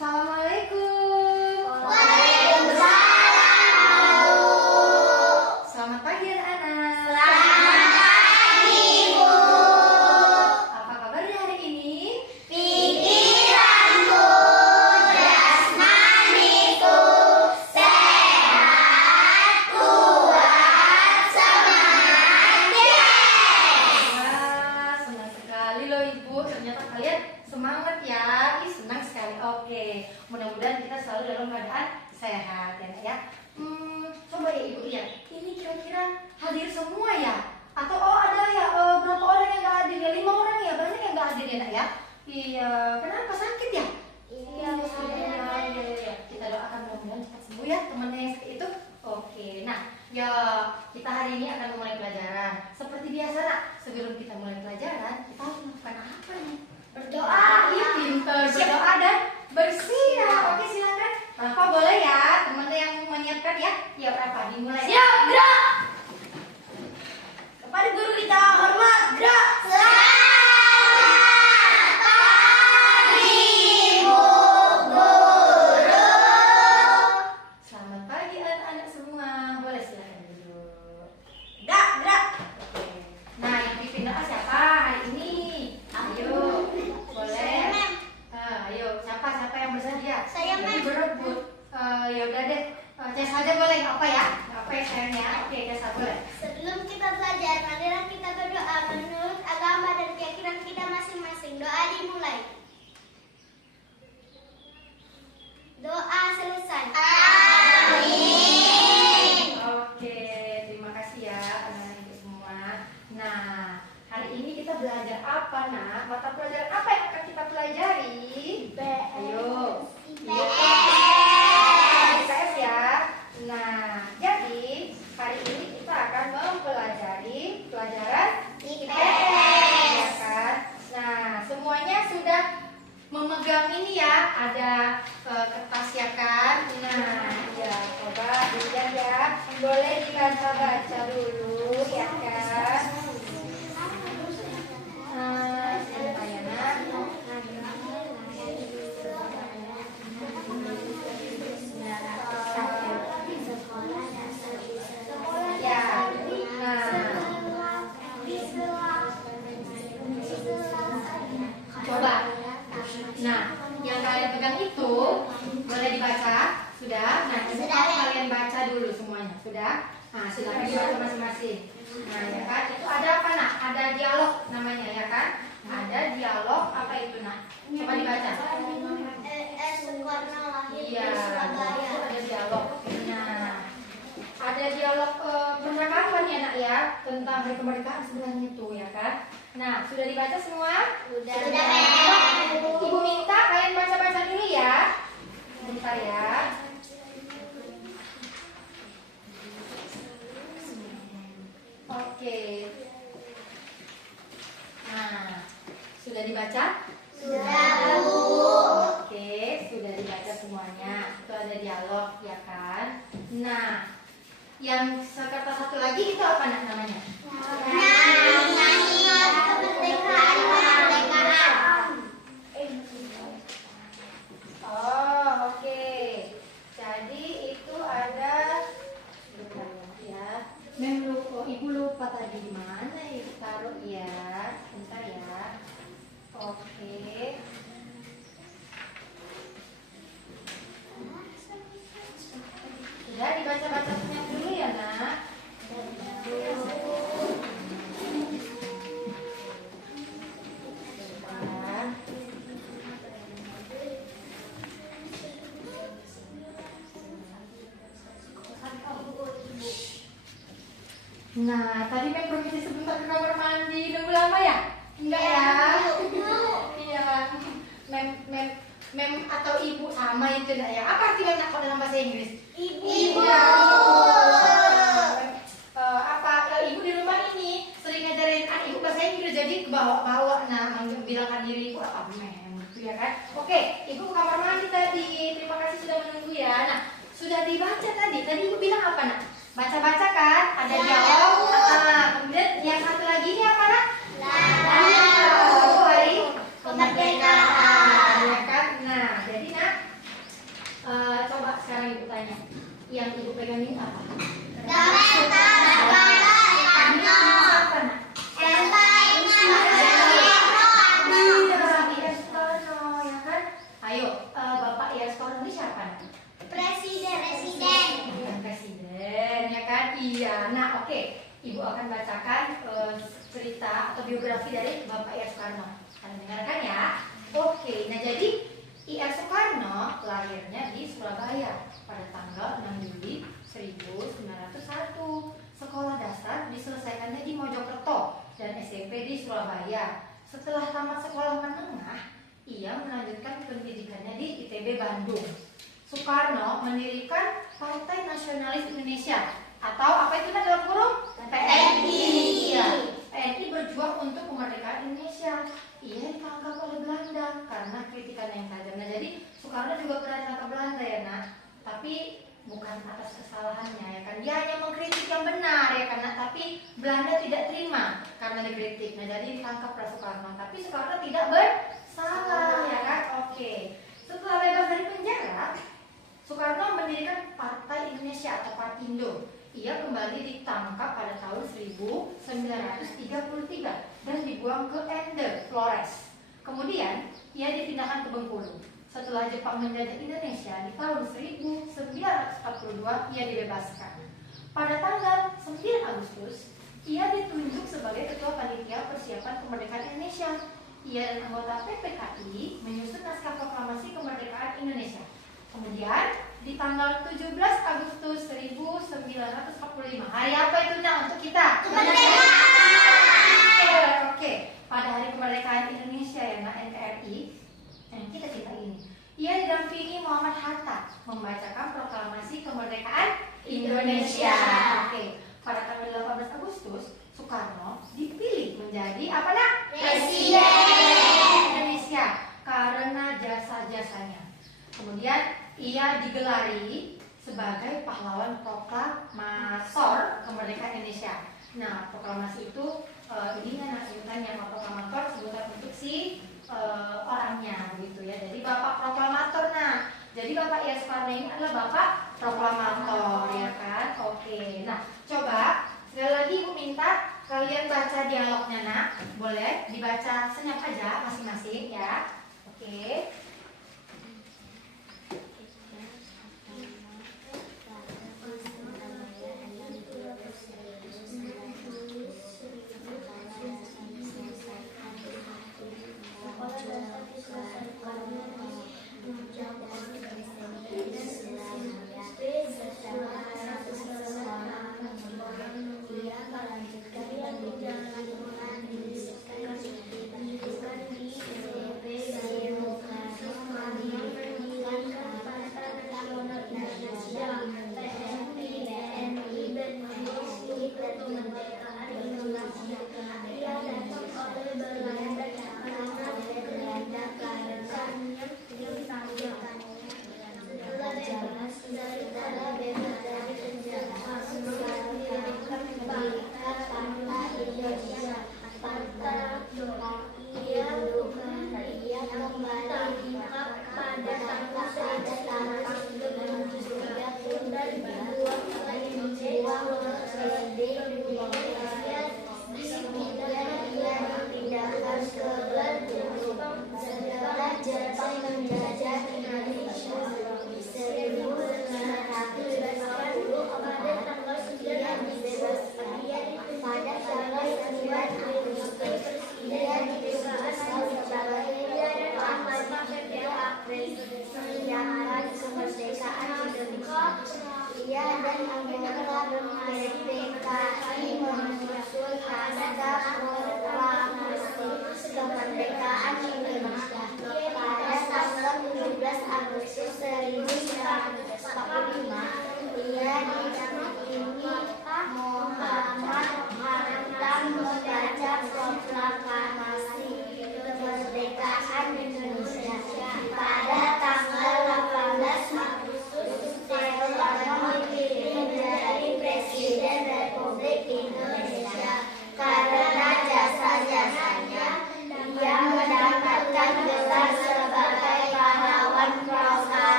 Assalamualaikum. Waalaikumsalam. Selamat pagi anak-anak. Selamat pagi, Bu. Apa kabarnya hari ini? Pikiranku, jasmaniku, sehat, kuat, semangat, Wah, senang sekali loh Ibu. Ternyata kalian semangat ya. Ih, senang sekali. Oke, mudah-mudahan kita selalu dalam keadaan sehat ya, Nak, ya. Coba ya Ibu lihat. Ini kira-kira hadir semua ya? Atau ada ya berapa orang yang nggak hadir ya? 5 orang ya? Banyak yang nggak hadir ya, Nak, ya? Iya. Kenapa sakit ya? Iya. Kita doakan mudah-mudahan cepat sembuh ya temannya yang sakit itu. Oke, nah ya kita hari ini akan memulai pelajaran. Seperti biasa nak, sebelum kita mulai pelajaran kita harus melakukan apa nih? Berdoa. Iya pintar, berdoa dan bersiap. Oke silakan. Rafa boleh ya, temannya yang menyiapkan ya. Ya Rafa dimulai. Siap, gerak. Kepada guru kita hormat, gerak. Selamat pagi, Bu Guru. Selamat pagi anak-anak semua. Boleh silakan duduk. Gerak, gerak. Oke. Nah yang pimpin doa siapa hari ini? Ayo, boleh. Ayo, siapa yang bersedia? Saya, Jadi Mem. berebut. Ya udah deh. Ces aja boleh, nggak apa ya? Nggak apa ya sayangnya? Oke, Ces boleh. Sebelum kita belajar, marilah kita berdoa menurut agama dan keyakinan kita masing-masing. Doa dimulai. Doa selesai. Amin. Oke, terima kasih ya anak-anak ibu semua. Nah, hari ini kita belajar apa nak? Mata pelajaran apa yang akan kita pelajari? Ayo. IPS ya. Nah, jadi hari ini kita akan mempelajari pelajaran IPS, ya kan? Nah, semuanya sudah memegang ini ya, ada kertas ya kan? Nah, ya coba dilihat ya. Boleh dibaca-baca dulu ya kan? Sebentar ya nak. Ya, coba. Nah, yang kalian pegang itu boleh dibaca, sudah. Nah, coba kalian baca dulu semuanya, sudah. Nah, silakan dibaca masing-masing. Nah, ya kan? Itu ada apa nak? Ada dialog namanya ya kan? Ada dialog apa itu nak? Coba dibaca. Soekarno lahir Iya, di Surabaya. itu ada dialog. Nah, ada dialog pemberangkatan ya nak ya tentang hari kemerdekaan sebenarnya itu ya kan? Nah, sudah dibaca semua? Sudah. Ibu minta kalian baca-baca dulu ya. Bentar ya. Oke. Nah, sudah dibaca? Sudah, Bu. Oke, sudah dibaca semuanya. Itu ada dialog ya kan? Nah, yang kata satu lagi itu apa nak namanya? Nyanyi kemerdekaan. Oh, oke. Jadi itu ada bentar ya. Ibu lupa tadi di mana ibu taruh ya. Bentar ya. Oke. Sudah dibaca-baca semuanya dulu ya nak. Nah, tadi Mem permisi sebentar ke kamar mandi. Nunggu lama ya? Enggak ya? Iya. Mem atau ibu sama itu nak ya? Apa arti Mem nak kalau dalam bahasa Inggris? Ibu. Ya, ibu di rumah ini sering ngajarin anak ibu bahasa Inggris, jadi kebawa-bawa bilangkan diri ibu apa Mem gitu ya kan? Oke, ibu ke kamar mandi tadi. Terima kasih sudah menunggu ya. Nah, sudah dibaca tadi. Tadi ibu bilang apa nak? Baca-baca kan? Ada dialog. Kemudian yang satu lagi ini apa nak? Hari kemerdekaan ya kan? Nah, jadi nak dari Bapak I.R. Soekarno. Kalian dengarkan ya. Oke, nah jadi I.R. Soekarno lahirnya di Surabaya pada tanggal 6 Juli 1901. Sekolah dasar diselesaikannya di Mojokerto dan SMP di Surabaya. Setelah tamat sekolah menengah, ia melanjutkan pendidikannya di ITB Bandung. Soekarno mendirikan Partai Nasionalis Indonesia atau apa itu dalam kurung? PNI. Iya, PNI berjuang untuk kemerdekaan Indonesia. Ia ditangkap oleh Belanda karena kritikan yang tajam. Nah, jadi Soekarno juga pernah ditangkap Belanda ya, Nak. Tapi bukan atas kesalahannya ya kan. Dia hanya mengkritik yang benar ya kan, tapi Belanda tidak terima karena dikritik. Nah, jadi ditangkap oleh Soekarno. Tapi Soekarno tidak bersalah ya kan. Oke. Setelah bebas dari penjara, Soekarno mendirikan Partai Indonesia atau Partindo. Ia kembali ditangkap pada tahun 1933 dan dibuang ke Ende, Flores. Kemudian, ia dipindahkan ke Bengkulu. Setelah Jepang menjajah Indonesia di tahun 1942, ia dibebaskan. Pada tanggal 9 Agustus, ia ditunjuk sebagai Ketua Panitia Persiapan Kemerdekaan Indonesia. Ia dan anggota PPKI menyusun naskah proklamasi kemerdekaan Indonesia. Kemudian, di tanggal 17 Agustus 1945, hari apa itu untuk kita? Kemerdekaan! Oke, pada hari kemerdekaan Indonesia ya, NKRI, kita cerita ini. Ia didampingi Muhammad Hatta membacakan proklamasi kemerdekaan Indonesia. Oke, pada tanggal 18 Agustus, Soekarno dipilih menjadi apa nak? Presiden Indonesia karena jasa-jasanya. Kemudian ia digelari sebagai pahlawan proklamator kemerdekaan Indonesia. Nah, proklamasi itu ini kan sebutannya proklamator, sebutan untuk si orangnya begitu ya. Jadi Bapak Proklamator. Nah, jadi Bapak I.R. Soekarno ini adalah Bapak Proklamator ya kan. Oke. Nah, coba sekali lagi Ibu minta kalian baca dialognya nak. Boleh dibaca senyap aja masing-masing ya. Oke.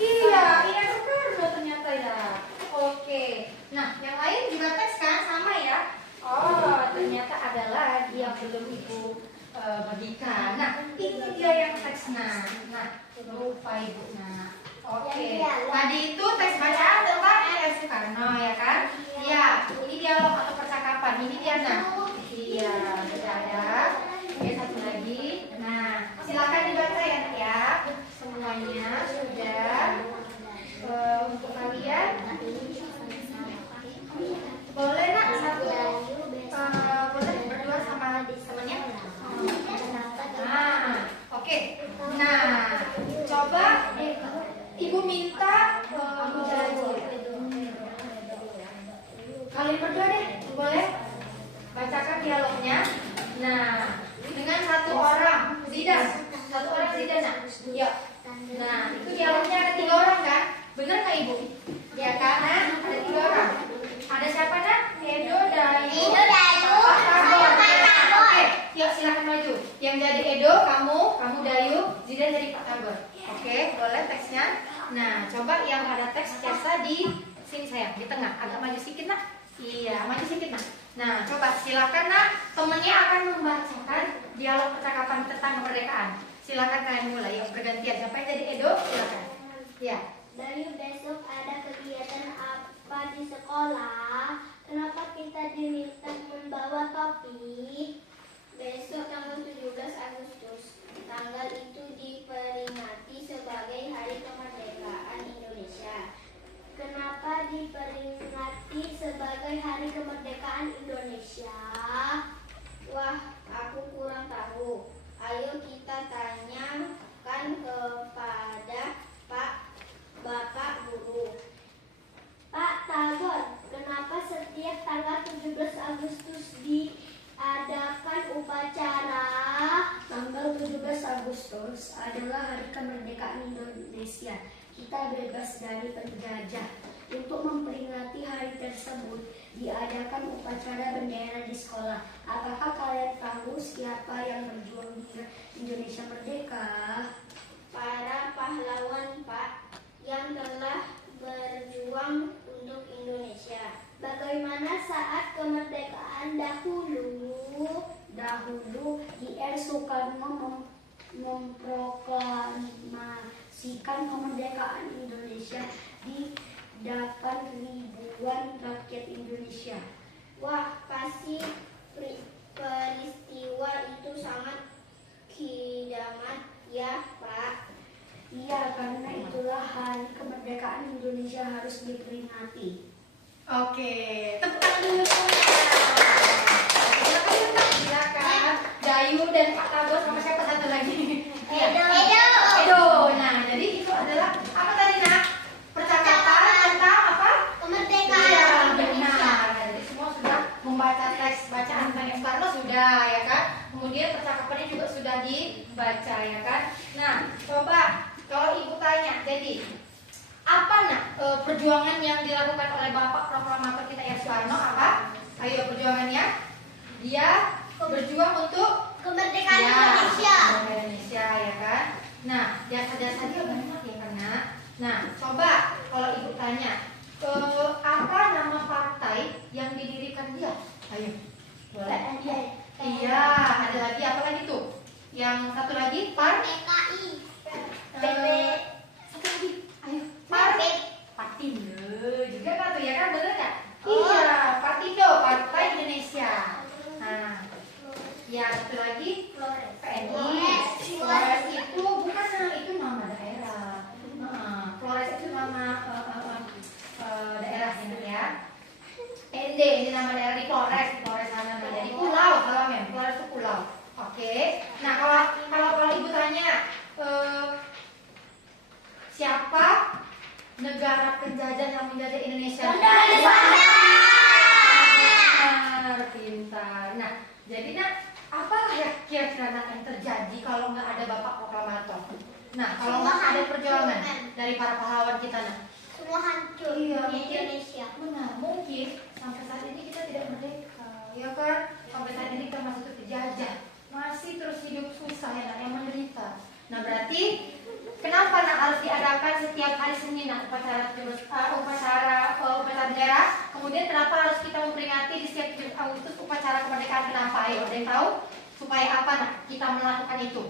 Iya, perhatian nak. Iya, sudah ada. Oke, satu lagi. Nah, silakan dibaca ya nak ya. Semuanya sudah. Untuk kalian boleh nak satu boleh berdua sama temannya. Nah, oke. Nah, coba ibu minta kalian berdua deh, boleh bacakan dialognya. Nah, dengan satu orang Zidan, nak. Ya. Nah, itu dialognya ada 3 orang kan? Bener nggak ibu? Ya kan? Nah, ada 3 orang. Ada siapa nak? Edo, Dayu, Pak Tagor. Oke, yuk silakan maju. Yang jadi Edo, kamu Dayu, Zidan jadi Pak Tagor. Oke, boleh teksnya. Nah, coba yang ada teks biasa di sini sayang, di tengah. Agak maju sedikit nak. Iya, maju sedikit nak. Nah, coba silakan nak. Temennya akan membacakan dialog percakapan tentang kemerdekaan. Silakan kalian mulai. Yuk bergantian. Siapa yang jadi Edo? Silakan. Ya. Dayu, besok ada kegiatan apa di sekolah? Kenapa kita diminta membawa topi? Besok tanggal 17 Agustus. Tanggal itu diperingati sebagai Hari Kemerdekaan Indonesia. Kenapa diperingati sebagai Hari Kemerdekaan Indonesia? Wah, aku kurang tahu. Ayo kita tanyakan kepada Bapak Guru. Pak Tagor, kenapa setiap tanggal 17 Agustus diadakan upacara? Tanggal 17 Agustus adalah Hari Kemerdekaan Indonesia. Kita bebas dari penjajah. Untuk memperingati hari tersebut, diadakan upacara bendera di sekolah. Apakah kalian tahu siapa yang berjuang hingga Indonesia merdeka? Para pahlawan, Pak, yang telah berjuang untuk Indonesia. Bagaimana saat kemerdekaan dahulu? Dahulu, IR Soekarno memproklamasikan kemerdekaan Indonesia di depan ribuan rakyat Indonesia. Wah, pasti peristiwa itu sangat kiamat ya, Pak. Iya, karena itulah Hari Kemerdekaan Indonesia harus diperingati. Oke, tepuk dulu semuanya. Silakan. Dayu dan Pak Tagor sama siapa satu lagi? Edo. Nah, jadi itu adalah apa tadi nak? Percakapan tentang apa? Kemerdekaan Iya, Indonesia. benar. Nah, jadi semua sudah membaca teks bacaan tentang Soekarno sudah ya kan? Kemudian percakapannya juga sudah dibaca ya kan? Nah, coba kalau ibu tanya, jadi apa nak perjuangan yang dilakukan oleh Bapak Proklamator kita ya Soekarno apa? Ayo perjuangannya. Dia berjuang untuk Kemerdekaan ya, Indonesia. kemerdekaan Indonesia ya kan. Nah, jasa-jasa dia banyak ya karena. Nah, coba kalau ibu tanya, apa nama partai yang didirikan dia? Ayo, boleh? Iya, ada lagi apa lagi tuh? Yang satu lagi PKI. satu lagi, ayo. Partindo juga kan tuh ya kan bener nggak? Oh. Iya, Partindo, Partai Indonesia. Nah, ya satu lagi PNI. Flores itu bukan itu nama daerah. Flores itu nama daerah ini ya. ND ini nama daerah di Flores nama jadi pulau kalau memang Flores itu pulau. Oke. Nah kalau ibu tanya siapa negara penjajah yang menjajah Indonesia? Pintar. Nah, jadi apa ya kira-kira yang terjadi kalau nggak ada Bapak Proklamator? Nah, kalau nggak ada perjuangan dari para pahlawan kita, Semua hancur Iya, di Indonesia. benar, mungkin sampai saat ini kita tidak merdeka, ya kan? Sampai saat ini kita masih terjajah, masih terus hidup susah ya, yang menderita. Nah, berarti kenapa harus diadakan setiap hari Senin upacara bendera? Kemudian kenapa harus kita memperingati di setiap 7 Agustus upacara kemerdekaan? Kenapa? Ayo, ada yang tahu? Supaya apa kita melakukan itu?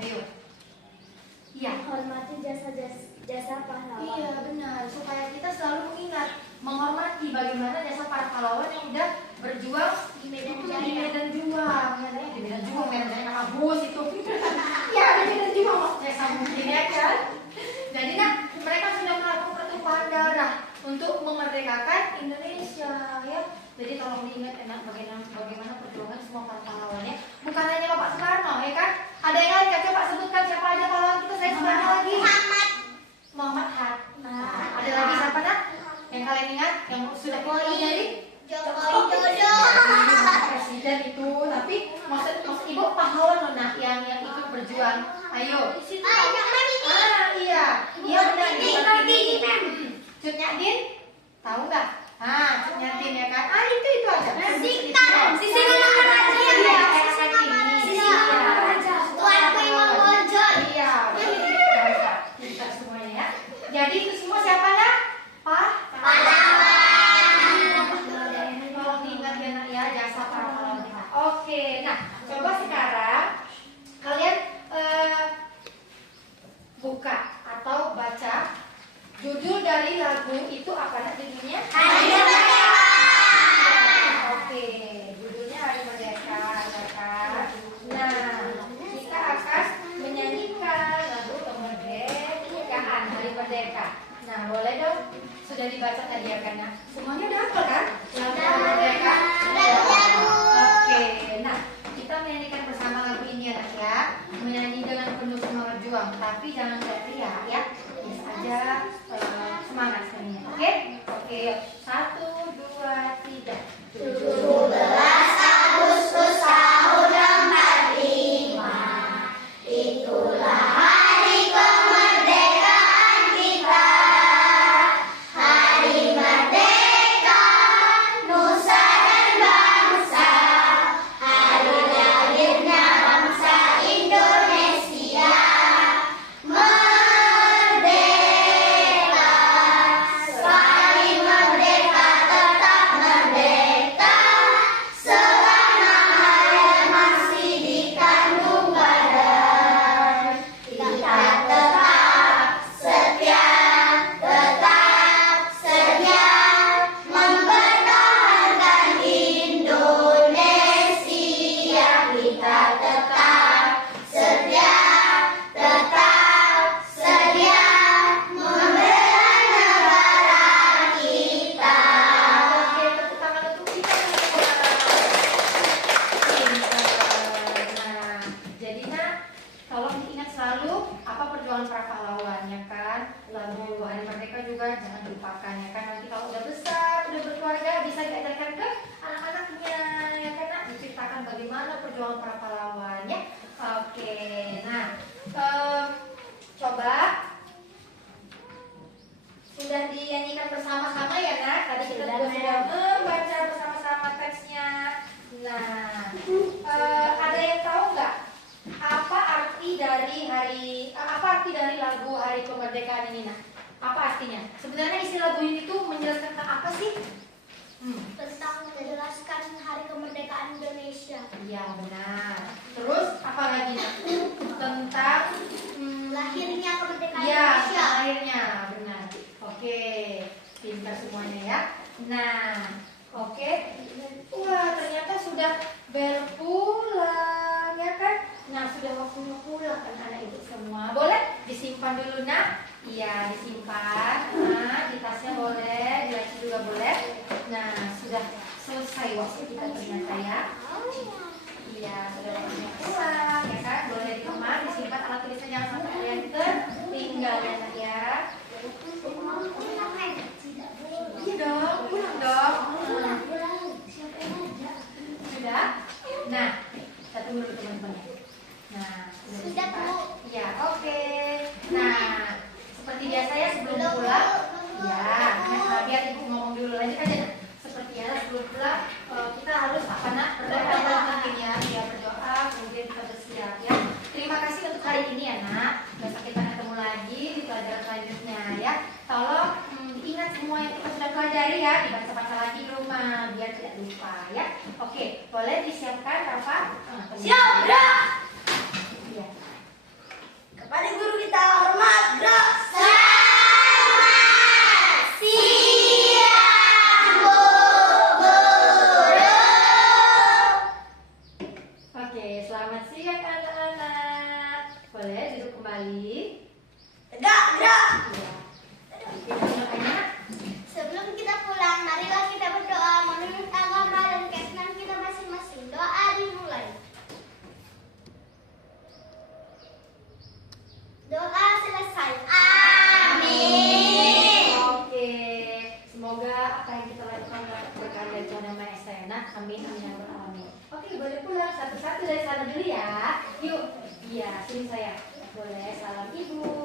Ayo. Iya. Hormati jasa pahlawan. Iya benar, supaya kita selalu mengingat, menghormati bagaimana jasa para pahlawan yang sudah berjuang di Medan Juang. Di Medan Juang, Medan Juang bos itu. Ya, di Medan Juang maksudnya sambungin ya kan. Jadi mereka sudah melakukan pertumpahan darah untuk memerdekakan Indonesia ya. Jadi tolong diingat bagaimana perjuangan semua para pahlawannya. Bukan hanya Bapak Soekarno ya kan. Ada yang lain kan, coba sebutkan siapa aja pahlawan kita. Saya Soekarno lagi. Muhammad Hatta. Ada lagi siapa nak? Yang kalian ingat yang sudah kita jadi? Jokowi Dodo. Presiden itu, tapi maksud ibu pahlawan loh nak yang ikut berjuang. Ayo. Iya, iya benar. Cut Nyadin, tahu nggak? Cut Nyadin ya kan? Itu aja. Sisi Iya, semuanya ya. Jadi itu semua siapa nak? Tolong diingat ya nak ya, jasa para pahlawan kita. Oke, nah coba sekarang kalian buka atau baca judul dari lagu itu apa nak judulnya? Oke, judulnya Hari Merdeka ya kan? Nah, kita akan menyanyikan lagu kemerdekaan Hari Merdeka. Nah, boleh dong? Sudah dibaca tadi ya kan? Nah, semuanya udah hafal kan? Lagu Merdeka. Oke, nah kita menyanyikan bersama lagu ini ya nak ya. Menyanyi dengan penuh semangat juang, tapi jangan teriak ya. Biasa aja semangat sekalinya. Oke? Oke, yuk. 1, 2, 3. 17 Agustus tahun 45. Itulah hari kemerdekaan kita. Hari merdeka nusa dan bangsa. Hari lahirnya bangsa Indonesia. Merdeka, sekali merdeka tetap merdeka. Selama hayat masih dikandung badan, kita tetap setia mempertahankan Indonesia. Kita tetap setia membela negara kita. Oke, tepuk tangan untuk kita. Nah, jadi nak, tolong diingat selalu apa perjuangan para pahlawan ya kan. Lagu Hari Merdeka juga jangan dilupakan ya kan. Nanti kalau udah besar, udah berkeluarga bisa diajarkan ke anak-anaknya ya kan nak. Diceritakan bagaimana perjuangan para pahlawan ya. Oke, nah coba sudah dinyanyikan bersama-sama ya nak. Tadi kita juga sudah membaca bersama-sama teksnya. Nah, ada yang tahu nggak apa arti dari lagu Hari Kemerdekaan ini nak? Apa artinya? Sebenarnya isi lagu ini tuh menjelaskan tentang apa sih? Tentang menjelaskan Hari Kemerdekaan Indonesia. Iya benar. Terus apa lagi nak? Tentang Lahirnya kemerdekaan ya, Indonesia. lahirnya benar. Oke, pintar semuanya ya. Nah, oke. Wah, ternyata sudah berpulang ya kan? Nah, sudah waktunya pulang kan anak ibu semua. Boleh disimpan dulu nak? Iya, disimpan. Nah, di tasnya boleh, di laci juga boleh. Nah, sudah selesai waktu kita ternyata ya. Iya, sudah waktunya pulang ya kan? Boleh dikemas, disimpan alat tulisnya jangan sampai ada yang tertinggal ya nak ya. Iya dong, pulang dong. Sudah? Nah, kita tunggu dulu teman-teman. Nah, Sudah, Bu. Ya, oke. Nah, seperti biasa ya sebelum pulang. Ya, nah, biar ibu ngomong dulu lanjut aja. Seperti ya sebelum pulang kita harus apa nak berdoa penting ya, berdoa kemudian kita bersiap ya. Terima kasih untuk hari ini ya nak. Besok kita ketemu lagi di pelajaran selanjutnya ya. Tolong ingat semua yang kita sudah pelajari ya, dibaca-baca lagi di rumah biar tidak lupa ya. Oke, boleh disiapkan Rafa? Siap, gerak. Iya. Kepada guru kita hormat, gerak. Selamat siang, Bu Guru. Amin, amin ya rabbal alamin. Oke, boleh pulang satu-satu dari sana dulu ya. Yuk. Iya, sini saya. Boleh, salam ibu.